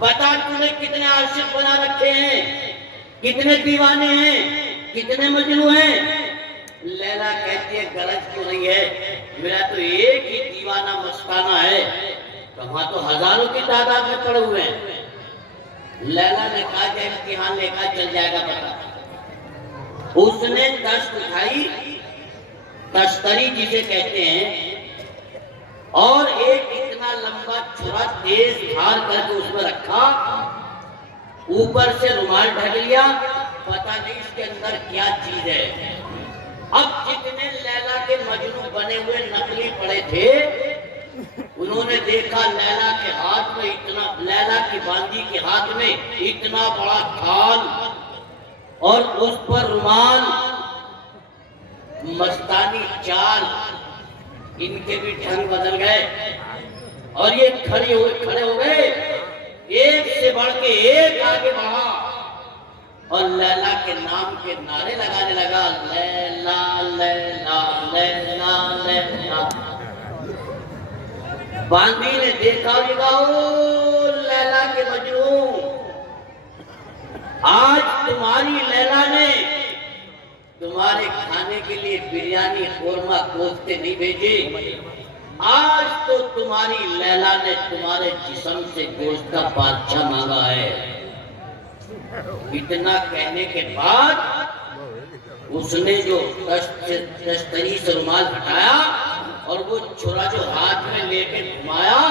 बता तूने कितने आशिक बना रखे हैं, कितने दीवाने हैं, कितने मजनू हैं। लैला कहती है गरज क्यों नहीं है, मेरा तो एक ही दीवाना मस्ताना है, वहां तो हजारों की तादाद में पड़े हुए हैं। लैला ने कहा कि इम्तिहान लेकर चल जाएगा पता। उसने तश्त उठाई, तश्तरी जिसे कहते हैं, और एक इतना लंबा छुरा तेज धार करके उसमें रखा, ऊपर से रुमाल ढक लिया, पता नहीं इसके अंदर क्या चीज है। अब जितने लैला के मजनू बने हुए नकली पड़े थे, उन्होंने देखा लैला के हाथ में इतना, लैला की बांदी के हाथ में इतना बड़ा थाल और उस पर रुमाल, मस्तानी चाल, इनके भी ढंग बदल गए और ये खड़े हो गए, एक से बढ़ के एक आगे बढ़ा और लैला के नाम के नारे लगाने लगा, लैला लैला लैला लैला। बांदी ने देखा, ओ लैला के मजनू, आज तुम्हारी लैला ने तुम्हारे खाने के लिए बिरयानी कोरमा कोफ्ते नहीं भेजे, आज तो तुम्हारी लैला ने तुम्हारे जिस्म से गोश्त का पारछा मांगा है। इतना कहने के बाद उसने जो तश्तरी से रुमाल हटाया और वो छुरा जो हाथ में लेके घुमाया,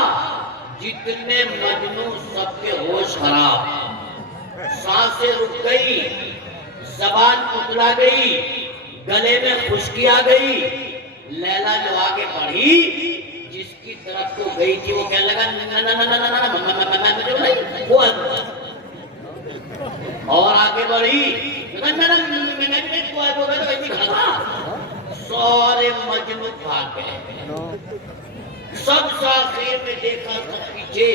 जितने मजनू सबके होश खराब, सांसें रुक गई, जबान उतला गई, गले में खुश्की आ गई। लैला जो आगे बढ़ी, जिसकी तरफ तो गई थी वो कहने लगा वो, और आगे बढ़ी, सारे मजनू भाग गए। सब आखिर में देखा था पीछे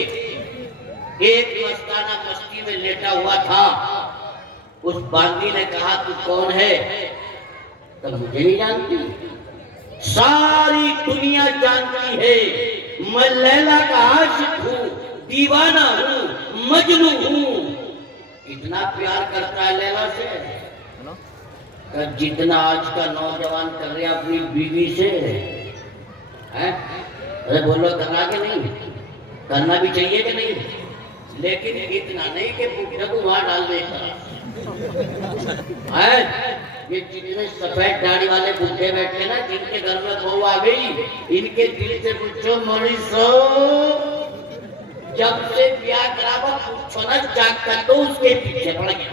एक मस्ताना मस्ती में लेटा हुआ था। उस बांदी ने कहा तू कौन है? तब मुझे नहीं जानती, सारी दुनिया जानती है, मैं लैला का आशिक हूँ, दीवाना हूँ, मजनू हूँ। इतना प्यार करता है लैला से जितना आज का नौजवान कर रहे अपनी बीवी से है। अरे बोलो करना कि नहीं, करना भी चाहिए कि नहीं, लेकिन इतना नहीं कि पुत्र को वहां डाल देता है। ये जितने सफेद दाढ़ी वाले बूढ़े बैठे ना, जिनके घर में बहू आ गई, इनके दिल से पूछो मोरी सो, जब से ब्याह करा पूछो ना जाग कर तो उसके पीछे पड़ गया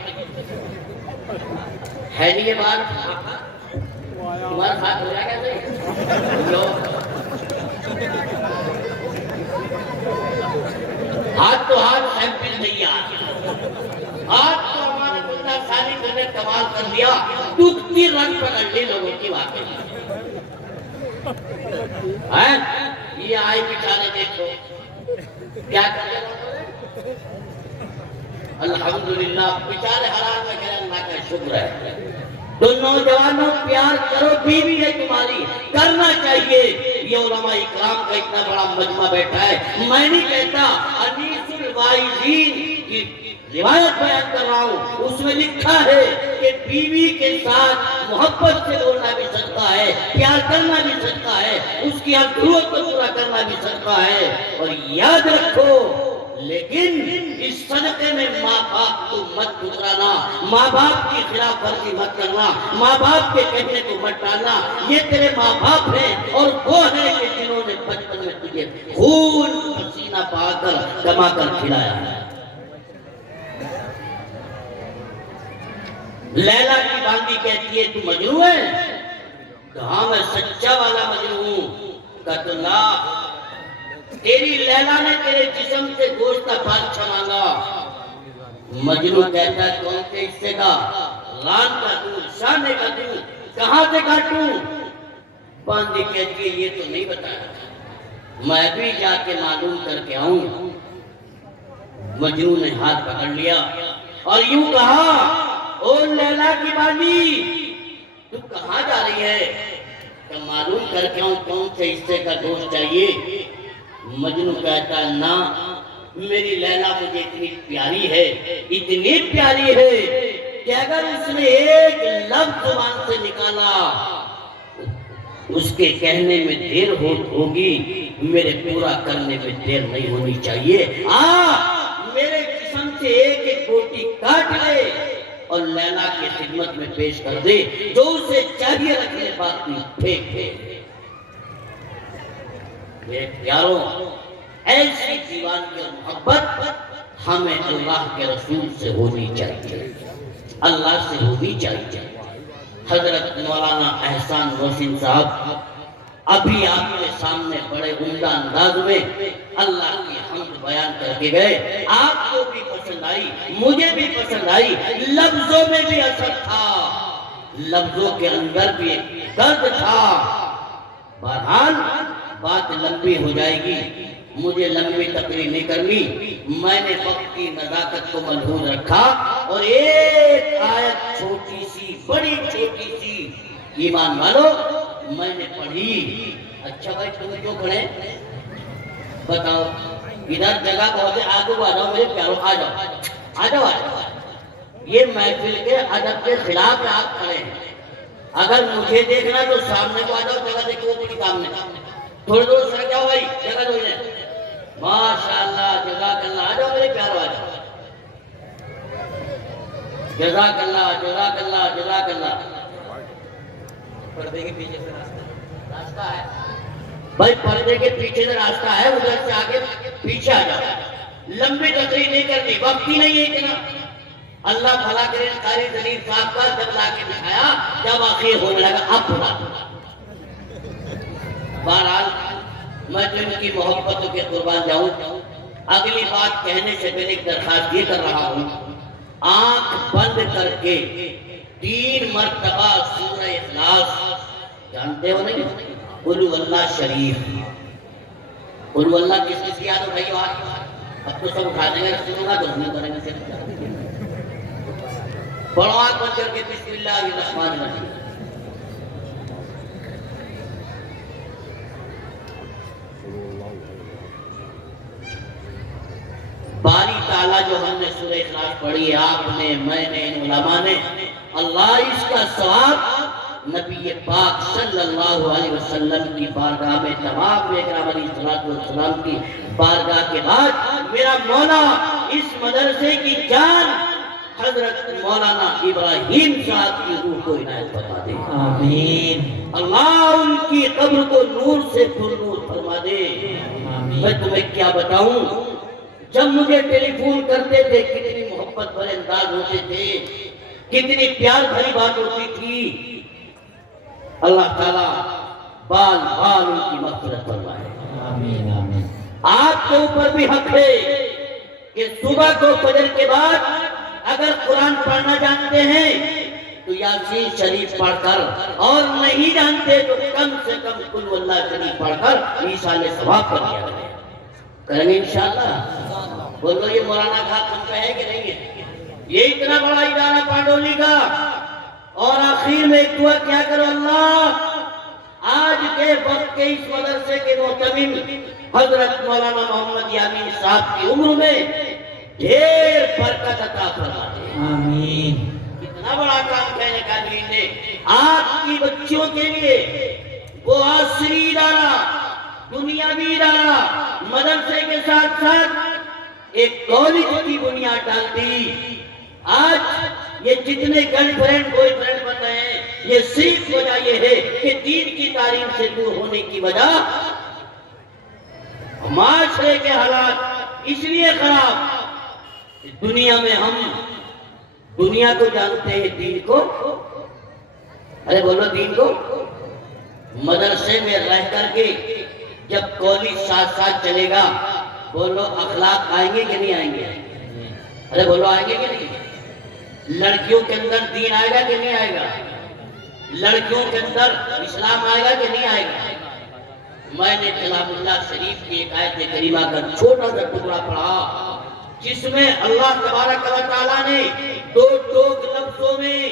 है। नहीं ये बात तुम्हारे साथ हो जाएगा नहीं? हाथ तो हाथ सैंपल नहीं आ, हाथ तो हमारे मुद्दा साली ने कमाल कर दिया, दुखती रंग पकड़ ली लोगों की बातें है। ये आए बेचारे देखो क्या कर रहे, अल्हम्दुलिल्लाह बेचारे हराम में गए, अल्लाह का शुक्र है। तो नौजवानों प्यार करो, बीवी है तुम्हारी, करना चाहिए। ये उलमा इकराम का इतना बड़ा मजमा बैठा है, मैं नहीं कहता, अनीसुल वाइदीन की रिवायत बयान कर रहा हूँ, उसमें लिखा है कि बीवी के साथ मोहब्बत से बोलना भी सकता है, प्यार करना भी सकता है, उसकी हर जरूरत को पूरा करना भी सकता है। और याद रखो, लेकिन इस सदके में माँ बाप को मत ठुकराना, माँ बाप की खिलाफ वर्जी मत करना, माँ बाप के कहने को मत डालना। ये तेरे माँ बाप हैं और वो हैं कि जिन्होंने बचपन में तुझे खून पसीना बहाकर कमा कर खिलाया है। लैला की बांदी कहती है तू मजनू है? तो हाँ मैं सच्चा वाला मजनू हूँ। कतला तेरी लैला ने तेरे जिस्म से गोश्त का पारछा मांगा। मजनू कहता है कौन से हिस्से का? रान का दूध, शाने का दूध, कहाँ से काटूं? बांदी कहती है ये तो नहीं बताया, मैं भी जाके मालूम करके आऊं। मजनू ने हाथ पकड़ लिया और यूं कहा, ओ लैला की बांदी तू कहाँ जा रही है? तो मालूम करके आऊं कौन से हिस्से का गोश्त चाहिए। मजनू कहता ना मेरी लैला मुझे इतनी प्यारी है, इतनी प्यारी है कि अगर उसने एक लफ्ज जुबान से निकाला उसके कहने में देर होगी, मेरे पूरा करने में देर नहीं होनी चाहिए। मेरे जिस्म से एक एक गोटी काट ले और लैला की खिदमत में पेश कर दे, जो उसे चाहिए रखने बाकी फेंक दे। मेरे प्यारों, ऐसी दीवानी और मोहब्बत हमें अल्लाह के रसूल से होनी चाहिए, अल्लाह से होनी चाहिए। हजरत मौलाना एहसान रोशन साहब अभी आपके सामने बड़े उम्दा अंदाज में अल्लाह की हम्द बयान करके गए। आपको भी पसंद आई, मुझे भी पसंद आई, लफ्जों में भी असर था, लफ्जों के अंदर भी दर्द था। बहरहाल बात लंबी हो जाएगी, मुझे लंबी तकरीर नहीं करनी। मैंने वक्त की नजाकत को मलहूज रखा और एक आयत छोटी सी, बड़ी छोटी सी, ईमान वालों, मैंने पढ़ी। अच्छा भाई तुम क्यों खड़े बताओ, इधर जगह बहुत है, आगे आ जाओ मेरे प्यारों, आ जाओ आ जाओ आ जाओ। ये महफिल के अदब के खिलाफ आप खड़े हैं। अगर मुझे देखना तो सामने को आ जाओ, जगह देखो पूरी सामने, थोड़ी दूर सर जाओ भाई, जगह दो इन्हें। माशाअल्लाह, जज़ाकल्लाह, आ जाओ मेरे प्यारों, आ जाओ। जज़ाकल्लाह जज़ाकल्लाह जज़ाकल्लाह। पर्दे के पीछे से रास्ता है भाई, पर्दे के पीछे से रास्ता है, उधर से आगे पीछे आ जाओ। लंबी तकरीर नहीं करनी, वक्त ही नहीं है इतना। अल्लाह भला करे कारी जलील साहब का जब लाके दिखाया, जब आखिर होने लगा, अब बुला। बहरहाल मैं जिनकी मोहब्बतों के कुर्बान जाऊं, अगली बात कहने से पहले एक दरखास्त ये कर रहा हूं, आंख बंद करके 3 मरतबा सूरह इखलास, जानते हो नहीं, कुल वल्लाह शरीफ, कुल वल्लाह किस किस की याद हो भाई? अब तो सब उठा देंगे, सुनूंगा तो नहीं करेंगे सिर्फ। बड़ा आंख बंद करके बिस्मिल्लाहिर्रहमानिर्रहीम। बारी ताला जो हमने सूरह इखलास पढ़ी है, आपने, मैंने, इन उलमा ने, अल्लाह इसका सवाब नबी पाक सल्लल्लाहु अलैहि वसल्लम की बारगाह में, तमाम इकराम अलैहिस्सलाम की बारगाह के बाद मेरा मौला इस मदरसे की जान हजरत मौलाना इब्राहिम साहब की रूह को इनायत फरमा दे, आमीन। अल्लाह उनकी कब्र को नूर से पुरनूर फरमा दे, आमीन। मैं तुम्हें क्या बताऊं, जब मुझे टेलीफोन करते थे कितनी मोहब्बत भरे अंदाज होते थे, कितनी प्यार भरी बात होती थी। अल्लाह ताला बाल बाल उनकी मग़फ़िरत फरमाए, आमीन आमीन। आपके ऊपर भी हक है कि सुबह को फजर के बाद अगर कुरान पढ़ना जानते हैं तो यासीन शरीफ पढ़कर, और नहीं जानते तो कम से कम कुल वल्लाह शरीफ पढ़कर ईसाले सवाब कर दिया करेंगे इंशाअल्लाह। बोलो ये मौलाना का तुम है कि नहीं है? ये इतना बड़ा इदारा पांडोली का, और आखिर में एक दुआ क्या करो, अल्लाह आज के वक्त के इस मदरसे के मोहतमिम हजरत मौलाना मोहम्मद यामीन साहब की उम्र में ढेर बरकत अता फरमा दे, आमीन। कितना बड़ा काम कहने का दीन ने आपकी बच्चियों के लिए, वो आसरी इदारा, दुनियावी इदारा, मदरसे के साथ साथ एक कॉलेज की बुनियाद डाल दी। आज ये जितने गर्लफ्रेंड बॉयफ्रेंड बन रहे हैं, ये सिर्फ वजह ये है कि दीन की तालीम से दूर होने की वजह, माशरे के हालात इसलिए खराब, दुनिया में हम दुनिया को जानते हैं, दीन को, अरे बोलो दीन को, मदरसे में रह करके जब कॉलेज साथ साथ चलेगा, बोलो अखलाक आएंगे कि नहीं आएंगे? अरे बोलो आएंगे कि नहीं? लड़कियों के अंदर दीन आएगा कि नहीं आएगा? लड़कियों के अंदर इस्लाम आएगा कि नहीं आएगा? मैंने कलामुल्लाह शरीफ की एक आयत करीमा का छोटा सा टुकड़ा पढ़ा, जिसमें अल्लाह तबारक व तआला ने दो लफ्जों में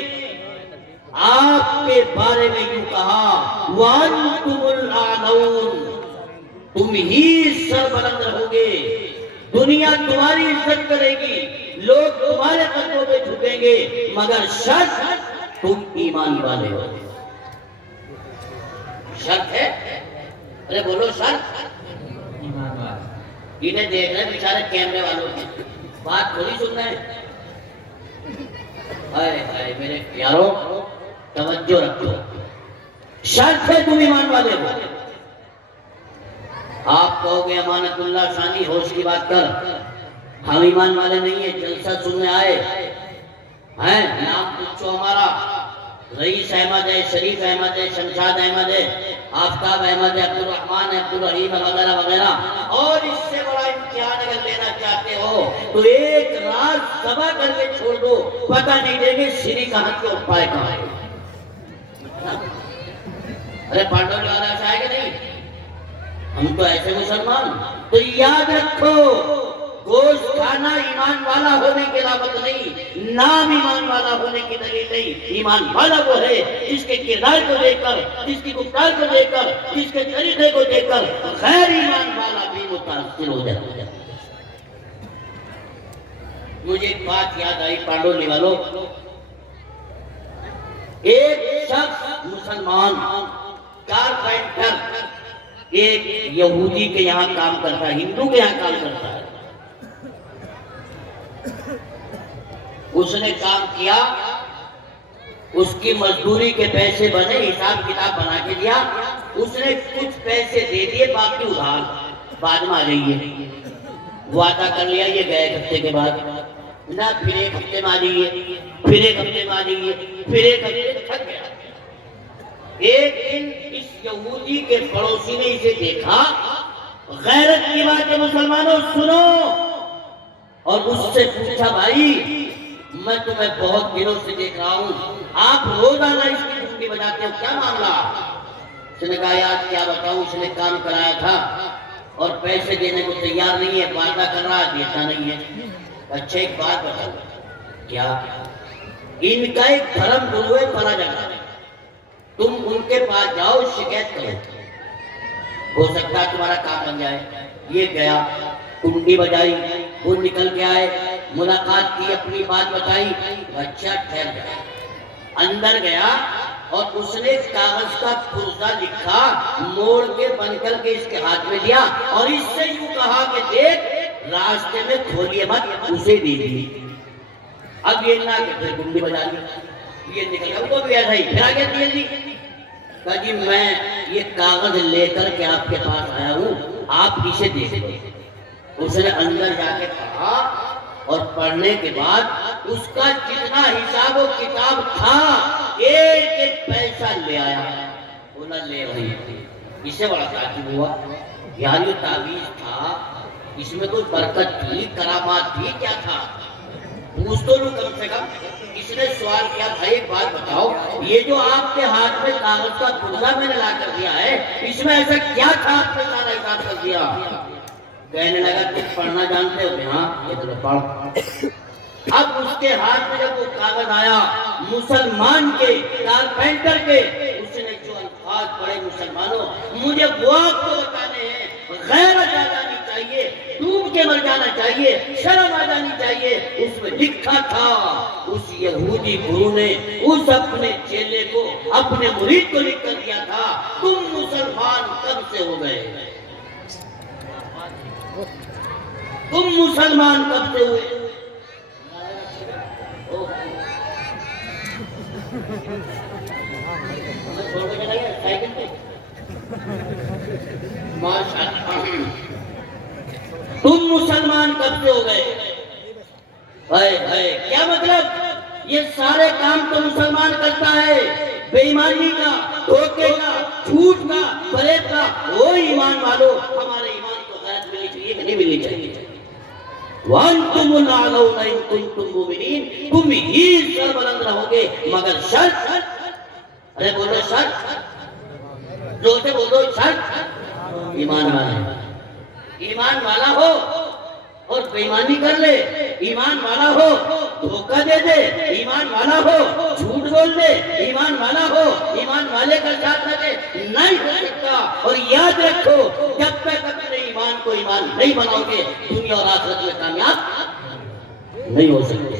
आपके बारे में यूं कहा, वअंतुमुल आलऊन, तुम ही सरबलंद रहोगे। दुनिया तुम्हारी इज्जत करेगी, लोग तुम्हारे कदमों पे झुकेंगे, मगर शर्त तुम ईमान वाले हो। शर्त है, अरे बोलो शर्त। ईमान वाले इन्हें देख रहे बेचारे कैमरे वालों की बात थोड़ी सुन रहे हैं। हाय हाय मेरे प्यारों, तवज्जो रखो। शर्त है तुम ईमान वाले हो। आप कहोगे अमानतुल्लाह सानी होश की बात कर, हम ईमान वाले नहीं है, जलसा सुनने आए हैं। नाम पूछो हमारा, रईस अहमद है, शरीफ अहमद है, शमशाद अहमद है, आफ्ताब अहमद है, अब्दुल रहमान है, अब्दुल रहीम वगैरह वगैरह। और इससे बड़ा इम्तिहान अगर लेना चाहते हो तो एक रात सभा करके छोड़ दो, पता नहीं देंगे श्री कहां के और पाए कहां है। अरे पांडव वाला ऐसा है कि नहीं, हम तो ऐसे मुसलमान। तो याद रखो, गोश्त खाना ईमान वाला होने की अलामत नहीं, नाम ईमान वाला होने की दलील नहीं। ईमान वाला वो है जिसके किरदार को देखकर, जिसकी गुफ्तार को देखकर, जिसके तरीके को देखकर गैर ईमान वाला भी मुतासिर हो जाता है। मुझे एक बात याद आई पांडोली वालों, एक शख्स मुसलमान कारपेंटर एक यहूदी के यहाँ काम करता है, हिंदू के यहाँ काम करता है। उसने काम किया, उसकी मजदूरी के पैसे बने, हिसाब किताब बना के दिया। उसने कुछ पैसे दे दिए, बाकी उधार बाद में आ जाइए। वादा कर लिया ये गए हफ्ते के बाद ना, फिर एक हफ्ते में आ जाइए, फिर एक हफ्ते में आ जाइए, फिर एक हफ्ते, थक गया। एक दिन इस यहूदी के पड़ोसी ने इसे देखा, गैरत की बात है मुसलमानों सुनो, और उससे पूछा भाई मैं तुम्हें बहुत दिनों से देख रहा हूँ, आप रोजाना इसकी घंटी बजाते हो, क्या मामला? उसने कहा यार क्या बताऊं, इसने काम कराया था और पैसे देने को तैयार नहीं है, वादा कर रहा है देता नहीं है। अच्छा एक बात बताओ, क्या? इनका एक धर्म गुरु है फला जगह, तुम उनके पास जाओ, शिकायत करो, हो सकता है तुम्हारा काम बन जाए। ये गया, कुंडी बजाई, वो निकल के आए, मुलाकात की, अपनी बात बताई। अच्छा ठहर गया, अंदर गया और उसने कागज का पुर्जा लिखा, मोड़ के बनकर के इसके हाथ में दिया और इससे यूं कहा कि देख रास्ते में खोलिए मत, उसे दे दी। अब ये ना कि फिर कुंडी बजा ली, ये निकल गया, वो भी ऐसा ही फिर आगे दिए दी। कहा जी मैं ये कागज लेकर के आपके पास आया हूँ, आप इसे देख लो। उसने अंदर जाके पढ़ा और पढ़ने के बाद उसका जितना हिसाब और किताब था एक एक पैसा ले आया। बोला ले भाई, इससे बड़ा ताजुब हुआ यार, ये ताबीज था, इसमें तो बरकत थी, करामात थी, क्या था? पूछ तो लूं कम से कम। इसने सवाल किया भाई एक बात बताओ, ये जो आपके हाथ में कागज का पुर्जा मैंने ला कर दिया है, इसमें ऐसा क्या था आपने सारा हिसाब कर दिया? कहने लगा तुम पढ़ना जानते हो? हाँ, ये तो पढ़। अब उसके हाथ में जब वो कागज आया मुसलमान के, कारपेंटर के, उसने जो अल्फाज पढ़े, मुसलमानों मुझे वो आपको बताने हैं, गैरत आ जानी चाहिए, डूब के मर जाना चाहिए, शर्म आ जानी चाहिए। उसमें लिखा था, उस यहूदी गुरु ने उस अपने चेले को, अपने मुरीद को लिख कर दिया था, तुम मुसलमान कब से हो गए? तुम मुसलमान कब से हुए? तुम मुसलमान कब से हो गए? है क्या मतलब? ये सारे काम तो मुसलमान करता है, बेईमानी का, धोखे का, झूठ का, फरेब का। वो ईमान वालों, हमारे ईमान को गैरत मिलनी चाहिए कि नहीं मिलनी चाहिए? तुम ही सरबलंद रहोगे, मगर शर्त, अरे बोलो शर्त, जोर से बोलो शर्त, ईमान वाला, ईमान वाला हो और बेईमानी कर ले, ईमान वाला हो, धोखा दे दे, ईमान वाला हो, झूठ बोल दे, ईमान वाला हो, ईमान वाले का साथ न दे, नहीं हो सकता। और याद रखो, जब तक अपने ईमान को को ईमान नहीं बनाओगे दुनिया और आखिरत में कामयाब नहीं हो सकते।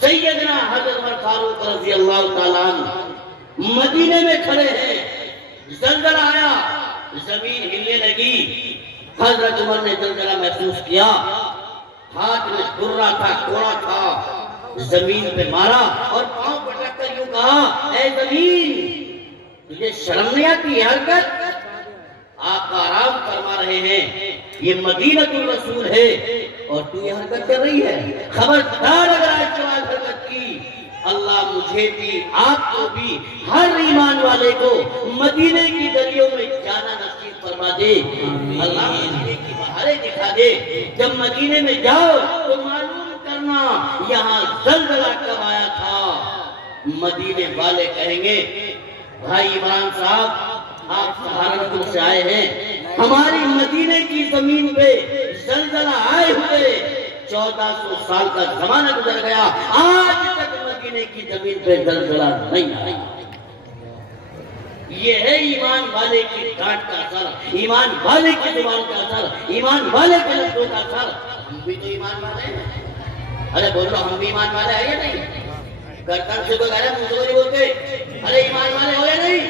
सैयदना हज़रत उमर फारूक रज़ी अल्लाह ताला अन्हु मदीने में खड़े हैं, ज़लज़ला आया, जमीन हिलने लगी। हज़रत उमर ने ज़लज़ला महसूस किया, हाथ में दुर्रा था, कोड़ा था, जमीन पे मारा और पांव पटक कर यूं कहा, ऐ जमीन तुझे शर्म नहीं आती हरकत? आप आराम फरमा रहे हैं, ये मदीनतुल रसूल है और तू ये हरकत कर रही है। खबरदार अगर आज के बाद हरकत की, अल्लाह मुझे भी आपको भी हर ईमान वाले को मदीने की गलियों में जाना नसीब फरमा दे। अल्लाह मदीने की बहारें दिखा दे। जब मदीने में जाओ तो मालूम करना यहाँ ज़लज़ला कब आया था। मदीने वाले कहेंगे, भाई इमरान साहब आप सहारनपुर से आए हैं, हमारी मदीने की जमीन पे ज़लज़ला आए हुए 1400 साल का जमाना गुजर गया, आज तक मदीने की जमीन पे ज़लज़ला नहीं आया। ये है ईमान वाले की डांट का असर, ईमान वाले की जुबान का असर, ईमान वाले के लफ्ज़ों का असर। हम भी तो ईमान वाले हैं। अरे बोलो, हम भी ईमान वाले हैं या नहीं? गर्दन से कोई मुंह से नहीं बोलते, अरे ईमान वाले हो या नहीं?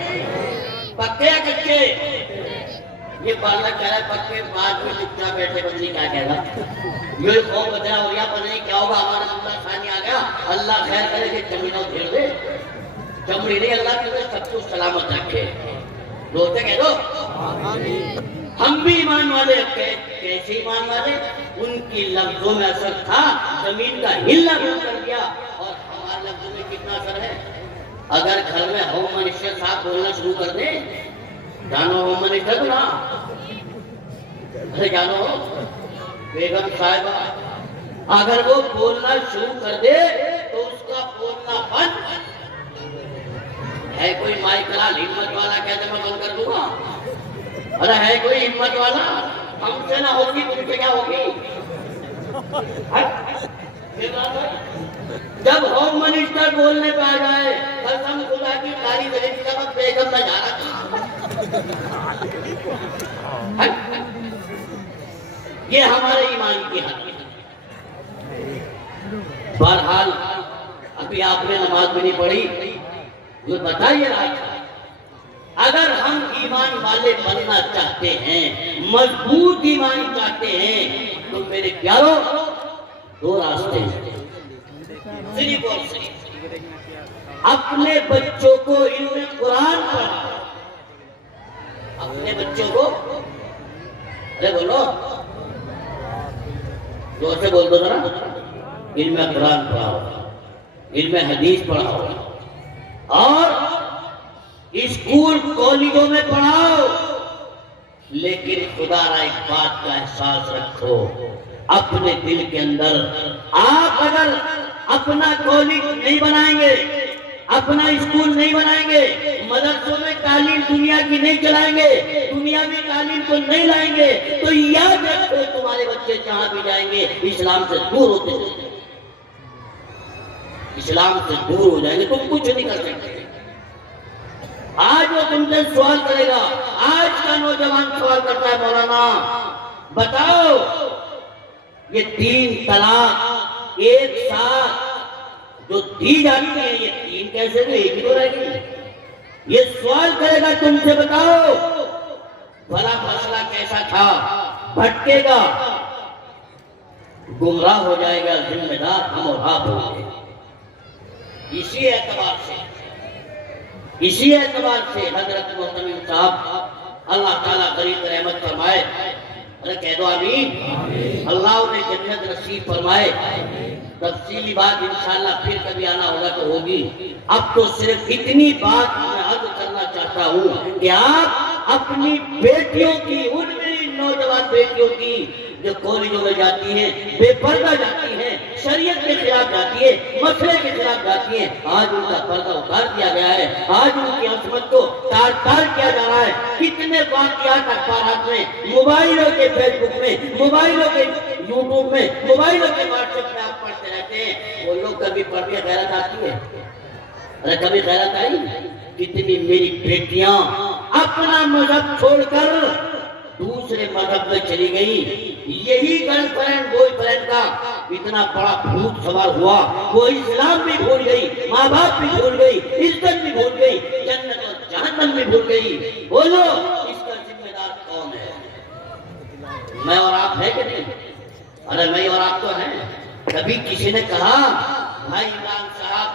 पक्के या कच्चे? ये बालक कह रहा है पक्के, बाद में चुपचाप बैठे, पता नहीं क्या कहेगा। ये खौफ बचा हो गया, पता नहीं क्या होगा, हमारा मुद्दा सानी आ गया। अल्लाह खैर करे कि चमड़ी ना घेर दे, चमड़ी नहीं, अल्लाह के सब कुछ सलामत रखे। रोते कह दो हम भी ईमान वाले। कैसे ईमान वाले? उनकी लफ्जों में असर था, जमीन का हिलना बंद कर दिया। और हमारे लफ्जों में कितना असर है? अगर घर में होम मिनिस्टर साहब बोलना शुरू कर दे, जानो होम मिनिस्टर बोला, अरे जानो बेगम साहिबा, अगर वो बोलना शुरू कर दे तो उसका बोलना बंद है। कोई माइकलाल हिम्मत वाला कहते मैं बंद कर दूंगा? अरे है कोई हिम्मत वाला? हमसे ना होगी तुमसे क्या होगी? जब होम मिनिस्टर बोलने पे आ जाए, कसम खुदा की तारीफ है, सबक बेगम में जा रहा था। ये हमारे ईमान की हद है। बहरहाल अभी आपने नमाज भी नहीं पढ़ी, मुझे बताइए अगर हम ईमान वाले बनना चाहते हैं, मजबूत ईमान चाहते हैं, तो मेरे प्यारों दो रास्ते हैं, सिर्फ और सिर्फ अपने बच्चों को इल्म कुरान पढ़ाओ। अपने बच्चों को, अरे बोलो जोर से बोल दो ना, इल्म कुरान पढ़ाओ, इल्म हदीस पढ़ाओ और स्कूल कॉलेजों में पढ़ाओ। लेकिन खुदा रा एक बात का एहसास रखो अपने दिल के अंदर, आप अगर अपना कॉलेज नहीं बनाएंगे, अपना स्कूल नहीं बनाएंगे, मदरसों में तालीम दुनिया की नहीं चलाएंगे, दुनिया में तालीम को नहीं लाएंगे, तो याद रखो तुम्हारे बच्चे जहां भी जाएंगे इस्लाम से दूर होते जाएंगे, इस्लाम से दूर हो जाएंगे, तुम कुछ नहीं कर सकते। आज वो तुमसे सवाल करेगा, आज का नौजवान सवाल करता है, मौलाना बताओ ये 3 तलाक एक साथ जो दी जाती है, ये 3 कैसे भी एक ही तो रहेगी? ये सवाल करेगा तुमसे, बताओ भला मसला कैसा था? भटकेगा, गुमराह हो जाएगा, जिम्मेदार हम और आप होंगे। इसी एतबार से हजरत मोहतमिम साहब अल्लाह ताला गरीब रहमत फरमाए, अरे कह दो आमीन। अल्लाह उन्हें जन्नत नसीब फरमाए। तफसीली बात इंशाअल्लाह फिर कभी आना होगा तो होगी। अब तो सिर्फ इतनी बात मैं अर्ज करना चाहता हूँ कि आप अपनी बेटियों की, उन मेरी नौजवान बेटियों की जो कॉलेजों में जाती हैं, बेपर्दा जाती हैं, शरीयत के खिलाफ जाती है, मसले के खिलाफ जाती है, आज उनका पर्दा उतार दिया गया है, आज उनकी असमत को तार तार किया जा रहा है। कितने वाक़ियात अखबारात में, मोबाइलों के फेसबुक में, मोबाइलों के यूट्यूब में, मोबाइलों के व्हाट्सएप में आप पढ़ते रहते हैं। वो लोग कभी पढ़ने गैरत आती है? अरे कभी गैरत आई? कितनी मेरी बेटियां अपना मजहब छोड़कर दूसरे मजहब में चली गई। यही गर्लफ्रेंड बॉयफ्रेंड का इतना बड़ा भूत सवार हुआ, वो इस्लाम भी भूल गई, माँ बाप भी भूल गई, इज्जत भी भूल गई, जन्नत और जहन्नम भी भूल गई। बोलो इसका जिम्मेदार कौन है? मैं और आप है कि नहीं? अरे मैं और आप तो हैं। कभी किसी ने कहा भाई इमरान साहब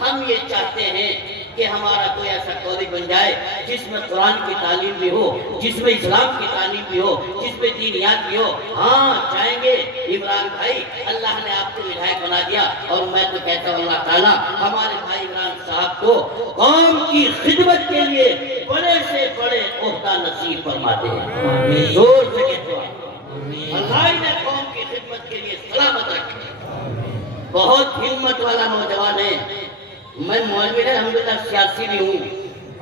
हम ये चाहते हैं कि हमारा कोई ऐसा कॉलेज बन जाए जिसमें कुरान की तालीम भी हो, जिसमें इस्लाम की तालीम भी हो, जिसमें दीनियात भी हो? हाँ चाहेंगे इमरान भाई, अल्लाह ने आपको विधायक बना दिया। और मैं तो कहता हूँ अल्लाह ताला हमारे भाई इमरान साहब को कौम की खिदमत के लिए बड़े से बड़े ओहदा नसीब फरमा दे। जोर से कहते हैं अल्लाह ने कौम की खिदमत के लिए सलामत रखे। बहुत हिम्मत वाला नौजवान है। मैं मौलवी है, अल्हम्दुलिल्लाह सियासी भी हूँ,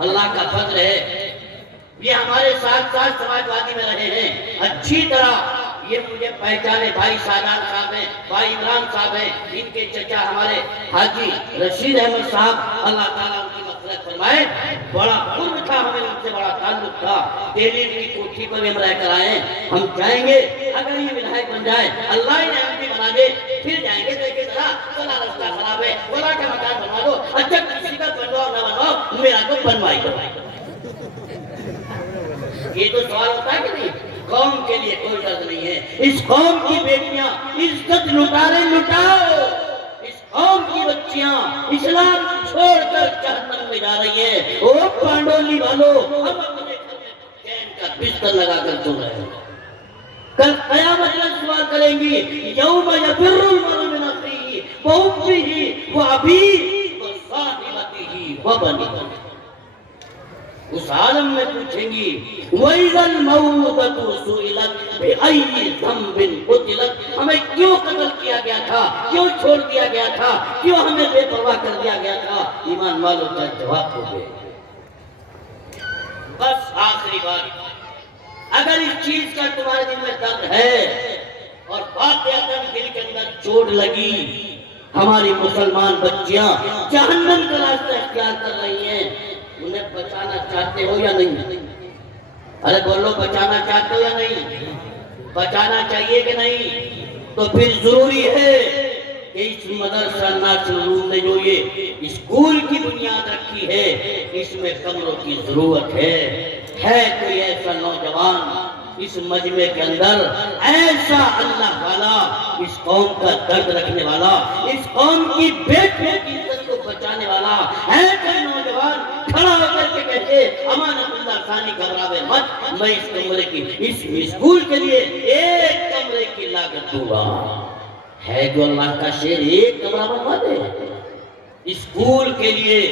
अल्लाह का फजल है। ये हमारे साथ साथ समाजवादी में रहे हैं अच्छी तरह। ये मुझे पहचाने, भाई शाहजान साहब हैं, भाई इमरान साहब हैं, इनके चचा हमारे हाजी रशीद अहमद साहब, अल्लाह ताला उनकी मग़फ़िरत फरमाए। बड़ा कुर्ब था हमें उनसे, बड़ा ताल्लुक था। दिल्ली की कोठी पर हम रहकर आए। हम चाहेंगे अगर ये विधायक बन जाए, अल्लाह ने एमपी बना दे, फिर जाएंगे देखे जरा चला रास्ता खराब है, बोला का मकान बनवा दो। अच्छा किसी का बनवाओ ना बनवाओ, मेरा तो बनवाई दो। ये तो सवाल होता है कि नहीं? कौम के लिए कोई दर्द नहीं है। इस कौम की बेटियां इज्जत लुटारे लुटाओ। इस कौम की बच्चियां इस्लाम छोड़कर जहन्नम में जा रही हैं। ओ पांडोली वालों, हम अपने घर में चैन का बिस्तर लगाकर सो रहे हैं। कल क़यामत में सवाल करेंगी, यौम यफिर्रुल मर्'उ मिन अख़ीही व उम्मिही व अबीही व साहिबतिही व बनीही। उस आलम में पूछेंगी वैज़ल मौतु सुइलत बिअय्यि ज़ंबिन क़ुतिलत, हमें क्यों कत्ल किया गया था, क्यों छोड़ दिया गया था, क्यों हमें बेपरवाह कर दिया गया था? ईमान वालों का जवाब दोगे। बस आखिरी बात, अगर इस चीज का तुम्हारे दिल में दर्द है और बात दिल के अंदर चोट लगी, हमारी मुसलमान बच्चियां जहन्नम का रास्ता इख्तियार कर रही हैं, उन्हें बचाना चाहते हो या नहीं? अरे बोलो, बचाना चाहते हो या नहीं? बचाना चाहिए कि नहीं? तो फिर जरूरी है कि इस मदरसा नासिरुल ने जो ये स्कूल की बुनियाद रखी है, इसमें कमरों की जरूरत है कोई ऐसा नौजवान इस मजमे के अंदर, ऐसा अल्लाह वाला, इस कौम का दर्द रखने वाला, इस कौम की बेटियों की इज्जत को बचाने वाला है कोई नौजवान खड़ा होकर के कहते अमानतुल्लाह सानी घबरावे मत, मैं इस कमरे की, इस स्कूल के लिए एक कमरे की लागत दूंगा। है जो अल्लाह का शेर, एक कमरा बनवा दे स्कूल के लिए।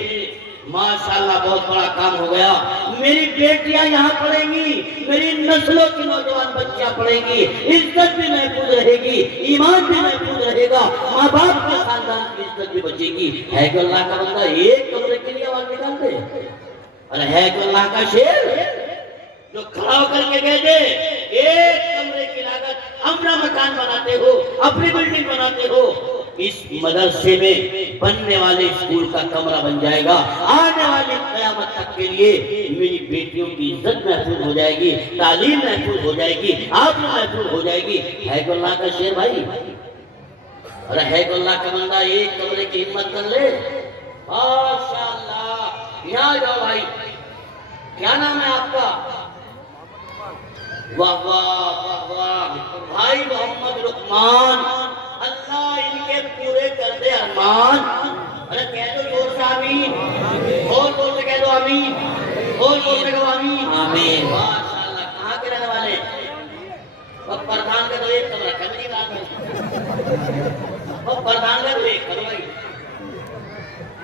माशाअल्लाह बहुत बड़ा काम हो गया। मेरी बेटियां यहाँ पढ़ेंगी, मेरी नस्लों की नौजवान बच्चियां पढ़ेंगी, इज्जत भी महफूज रहेगी, ईमान भी महफूज रहेगा, माँ बाप के खानदान की इज्जत भी बचेगी। है कि अल्लाह का बंदा एक कमरे के लिए आवाज निकाल दे? अरे है कि अल्लाह का शेर जो खड़ा होकर के कह दे एक कमरे की लागत, अपना मकान बनाते हो, अपनी बिल्डिंग बनाते हो, इस मदरसे में बनने वाले स्कूल का कमरा बन जाएगा। आने वाली क़यामत तक के लिए मेरी बेटियों की इज्जत महफूज हो जाएगी, तालीम महफूज हो जाएगी, आप महफूज हो जाएगी। है तो अल्लाह का शेर भाई। अरे है तो अल्लाह का बंदा एक कमरे की हिम्मत कर ले। माशाअल्लाह, यहाँ जाओ भाई, क्या नाम है आपका? वाह वाह वाह वाह, भाई मोहम्मद रुकमान, अल्लाह इनके पूरे कर दे अरमान। अरे कह दो जोर से आमीन, और जोर से कह दो आमीन, और जोर से कहो आमीन। आमीन। माशाअल्लाह, कहाँ के रहने वाले? अब प्रधान का तो एक कमरा कमरी बात है, और प्रधान का तो एक कमरा ही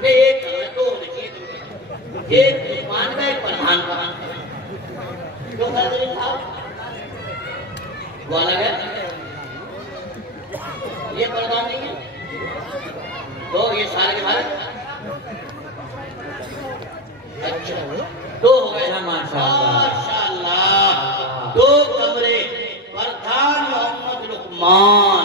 नहीं, एक कमरा दो होने चाहिए, एक रुकमान का, एक प्रधान का। क्यों कर दे साहब? वो अलग है, ये प्रधान नहीं है, तो ये सारे के बारे। अच्छा, दो हो गए। माशाअल्लाह, दो कमरे, प्रधान मोहम्मद रुकमान,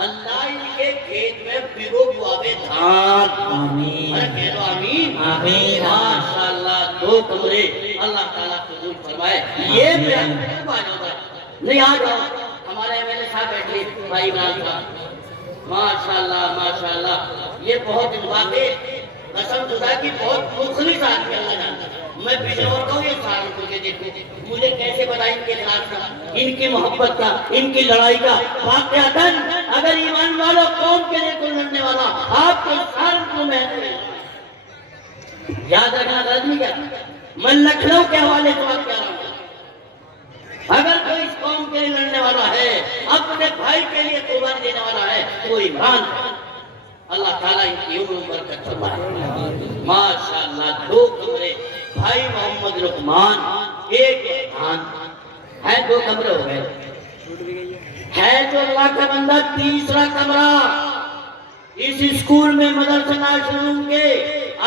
अल्लाह इनके खेत में भिगो बुआवे धान। आमीन। अरे कह दो आमीन। आमीन। माशाअल्लाह, दो कमरे, अल्लाह ताला कबूल फरमाए। ये नहीं आ जाओ, हमारे एमएलए साहब बैठे भाई इमरान साहब, माशाल्लाह माशाल्लाह, ये बहुत वाकई कसम खुदा की बहुत मुखलिस आदमी अल्लाह जानता है। मैं पेशेवर का हूँ, ये सहारनपुर के देखो मुझे कैसे पता इनके खिलाफ का, इनकी मोहब्बत का, इनकी लड़ाई का वाकयातन। अगर ईमान वालों कौम के लिए कोई लड़ने वाला आपको सहारनपुर में याद रखना लाजमी क्या, मैं लखनऊ के हवाले से बात कर रहा हूँ। अगर कोई इस कौम के लिए लड़ने वाला है, अपने भाई के लिए कुर्बानी देने वाला है, तो इमरान है। अल्लाह ताला इनकी उम्र बरकत फरमाए। माशाअल्लाह, 2 कमरे, भाई मोहम्मद लुकमान, एक इमरान है, 2 कमरे हो गए। है जो अल्लाह का बंदा, तीसरा कमरा इस स्कूल में मदरसा नाशरून के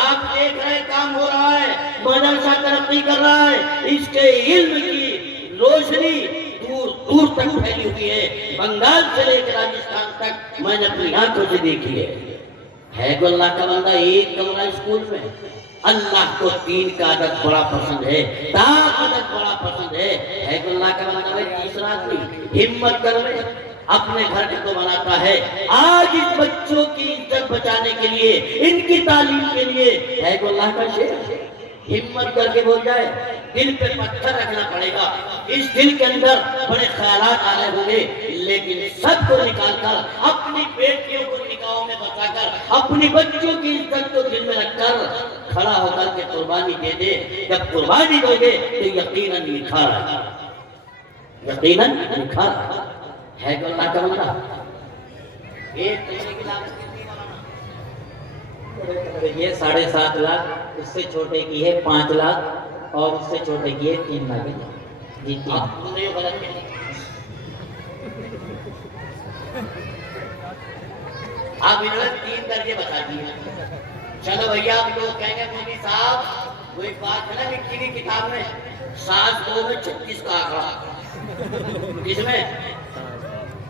आप देख रहे काम हो रहा है, मदरसा तरक्की कर रहा है, इसके इल्म की रोशनी दूर दूर तक फैली हुई है, बंगाल से लेकर राजस्थान तक मैंने अपनी आंखों से देखी है तो अल्लाह का बंदा एक कमरा स्कूल में। अल्लाह को 3 का आदत बड़ा पसंद है, दाग आदत बड़ा पसंद है तो अल्लाह का बंदा भाई तीसरा आदमी हिम्मत कर ले, अपने घर को तो बनाता है। आज इन बच्चों की इज्जत बचाने के लिए, इनकी तालीम के लिए है तो अल्लाह का शेर हिम्मत करके बोल जाए। दिल पे पत्थर रखना पड़ेगा, इस दिल के अंदर बड़े ख्यालात आ रहे होंगे, लेकिन सबको निकालकर अपनी बेटियों को निकाहों में बचाकर अपनी बच्चों की इज्जत को दिल में रखकर खड़ा होकर के कुर्बानी दे दे। जब कुर्बानी दोगे तो यकीनन निखार आएगा, यकीनन निखार है तो अल्लाह का बंदा। एक पैसे की लागत कितनी बनाना? ये 7.5 लाख, उससे छोटे की है 5 लाख और उससे छोटे की है 3 लाख जी। 3 आप इन्होंने 3 दर्जे बता दिए। चलो भैया, आप लोग कहेंगे मोदी साहब वो एक बात है ना लिखी हुई किताब में, 7 2 में 36 का आंकड़ा, किसमें?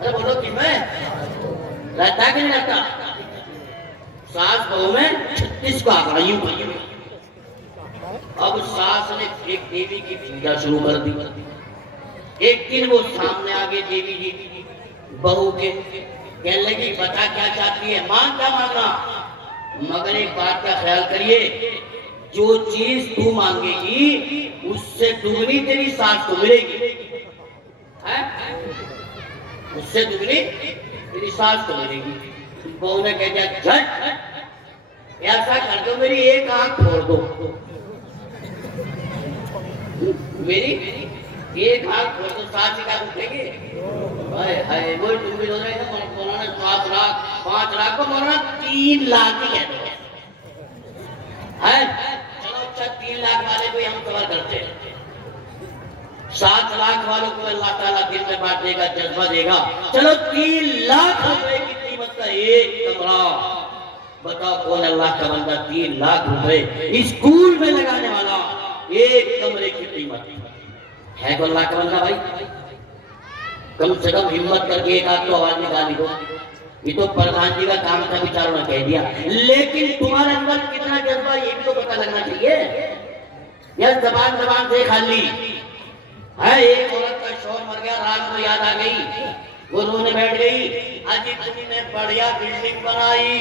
अरे बोलो किसमें रहता कि नहीं रहता? 7 2 में 36 का आंकड़ा यूं। अब सास ने एक देवी की पूजा शुरू कर दी। एक दिन वो सामने आ गई देवी जी बहू के, कहने लगी बता क्या चाहती है? मां क्या मांगना, मगर एक बात का ख्याल करिए, जो चीज तू मांगेगी उससे दुगनी तेरी सास को मिलेगी, उससे दुगनी तेरी सास को मिलेगी। बहू ने कह दिया झट ऐसा कर दो, मेरी एक आंख फोड़ दो, मेरी एक आंख फोड़ दो, सास का उठेंगे। हाय वो तुम भी सोच रहे थे मौलाना 7 लाख 5 लाख को मौलाना 3 लाख ही कहते हैं। चलो अच्छा 3 लाख वाले को हम कवर करते हैं, 7 लाख वालों को अल्लाह ताला दिल में बांट देगा, जज्बा देगा। चलो 3 लाख रुपए की कीमत का एक कमरा, बताओ कौन अल्लाह का बंदा 3 लाख रुपए स्कूल में लगाने वाला एक कमरे की कीमत है तो अल्लाह का बंदा भाई? कम से कम हिम्मत करके एक आध तो आवाज निकाली दो। ये तो प्रधान जी का काम था, विचारों ने कह दिया, लेकिन तुम्हारे अंदर कितना जज्बा ये भी तो पता लगना चाहिए। यह जबान से खाली है। एक औरत का शौहर मर गया, रात को याद आ गई, वो रोने बैठ गई। अजी तुमने बढ़िया बिल्डिंग बनाई,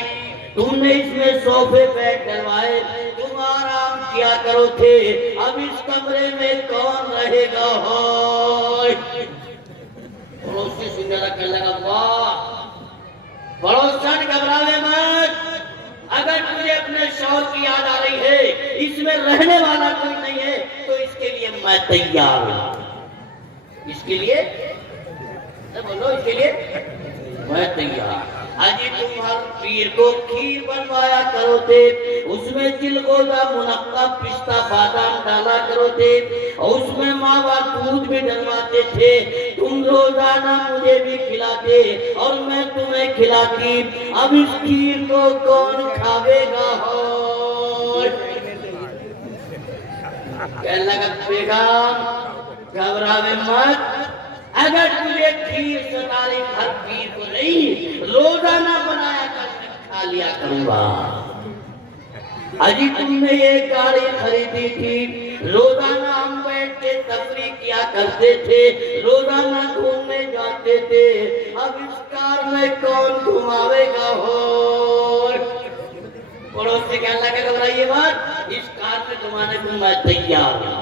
तुमने इसमें सोफे बेड डलवाए, तुम आराम किया करो थे, अब इस कमरे में कौन रहेगा? हो पड़ोसी सुनने लगने लगा, वाह पड़ोसन घबरावे मत, अगर तुझे अपने शौहर की याद आ रही है, इसमें रहने वाला कोई नहीं है, तो इसके लिए मैं तैयार हूं। इसके लिए बोलो, इसके लिए मैं तैयार। अजी तुम हर पीर को खीर बनवाया करो थे, उसमें चिलगोजा मुनक्का पिस्ता बादाम डाला करो थे, और उसमें मावा दूध भी डलवाते थे। तुम रोजाना मुझे भी खिलाते और मैं तुम्हें खिलाती, अब इस खीर को कौन खावेगा? हो कहने लगा बेगम घबरावे मत, अगर तुझे खीर सतारी हर पीर को नहीं, रोजाना बनाया कर खा लिया करूंगा। अजी तुमने ये गाड़ी खरीदी थी, रोजाना हम बैठ बच्चे तफरी किया करते थे, रोजाना घूमने जाते थे। अब इस कार में कौन घुमावेगा हो? पड़ोस से कहने लगा घबराइए बात, इस कार में घुमाने को मैं तैयार हूं।